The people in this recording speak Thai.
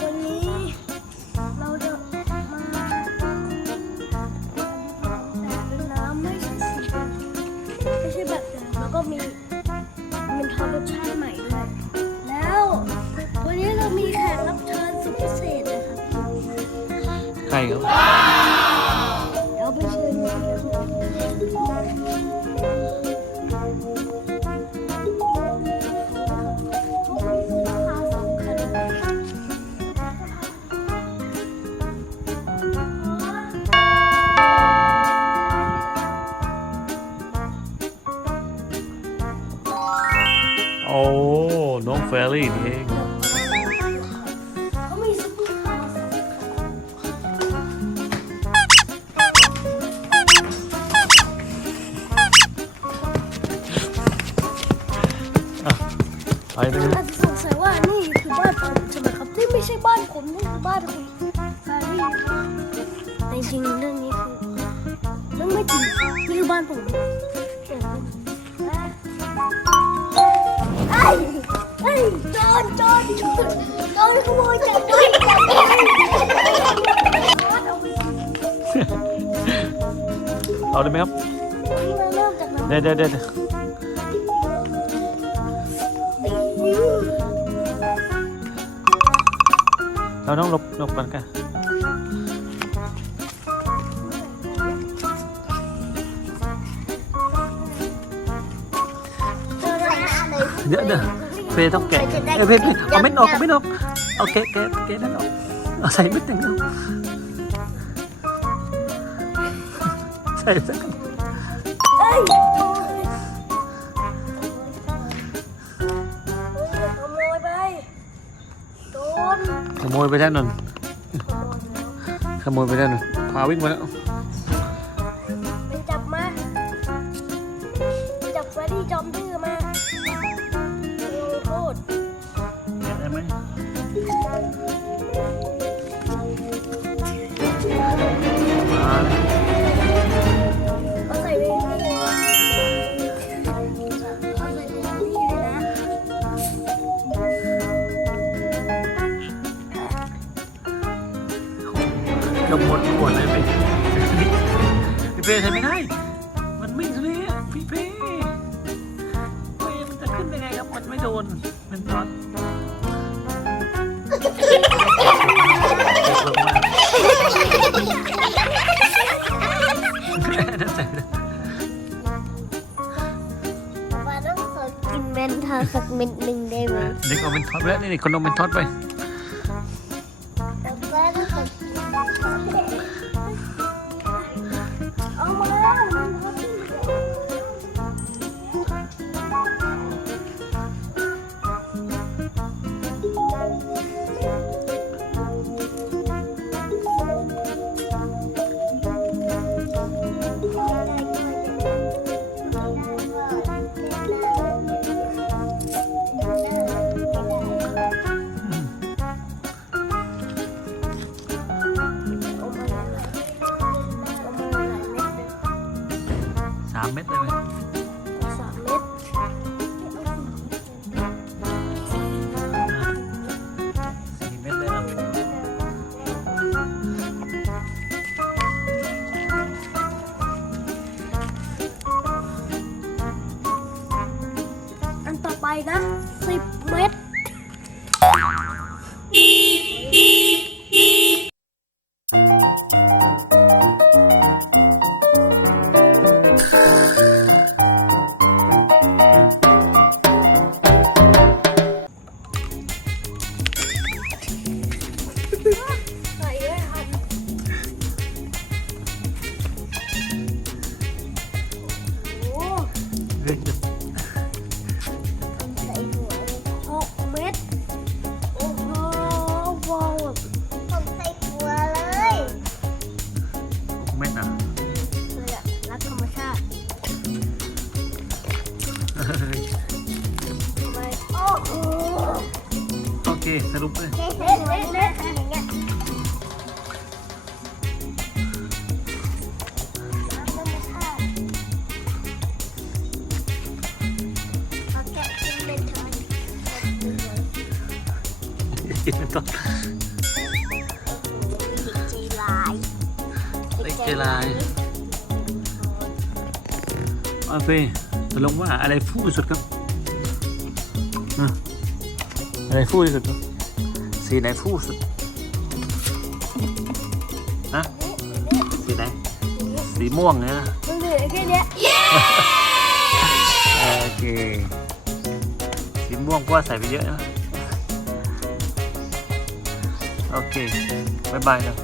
วันนี้เราจะมาแต่เป็นน้ำไม่ใช่สีไม่ใช่แบบเดิมแล้วก็มีเป็นทอรสชาติใหม่ด้วยแล้ว วันนี้เรามีแขกรับเชิญสุดพิเศษนะครับ ใครครับ อ้น้องเฟรรี่นี่เองเขามีซุปเปอร์คาร์สองคันไปเลยอาจจะสงสัยว่านี่คือบ้านผมใช่ไหมครับนี่ไม่ใช่บ้านผมนี่คือบ้านคุณแฟรี่แต่จริงๆเรื่องนี้คือเรื่องไม่จริงนี่คือบ้านผม โจรโจรโจรโจรขโมยจับโจรจับโจรเอาได้ไหมครับมันเริ่มจากน้ำเดี๋ยวเดี๋ยวเดี๋ยวเดี๋ยวเราต้องหลบหลบกันกัน เดี๋ยวเดี๋ยวเฟย์ต้องแกะเอ้ยเฟย์เฟย์เอาเม็ดออกเอาเม็ดออกเอาแกะแกะแกะนั่นออกเอาใส่เม็ดแต่งออกใส่สักเอ้ยขโมยไปโดนขโมยไปได้นนขโมยไปขโมยไปได้นนพาวิ่งมาแล้ว เกือบหมดขวดเลยไปพี่เป้ใช้ไม่ได้ มันไม่ใช่อะพี่เป้เป้มันจะขึ้นยังไงครับ มันไม่โดน มันร้อนเลยว่าต้องขอกินเมนทาสักเม็ดหนึ่งได้ไหมเด็กเอาเป็นทอดไปแล้วนี่นี่คนเอาเป็นทอดไป สามเม็ดสี่เม็ดเลยนะอันต่อไปนะ เค สรุปเลย เละเละเละเละอย่างเงี้ยรักธรรมชาติเอาแกะกินเป็นทอน สีเป็นต้น ใจร้าย เด็กใจร้าย อาเฟ่ตกลงว่าอะไรฟู่ที่สุดครับอืม อะไรฟู่ที่สุดครับสีไหนฟู่สุดฮะสีไหนสีม่วงเนี่ยนะมันเหลือแค่เนี้ยโอเคสีม่วงเพราะว่าใส่ไปเยอะนะโอเคบ๊ายบายนะ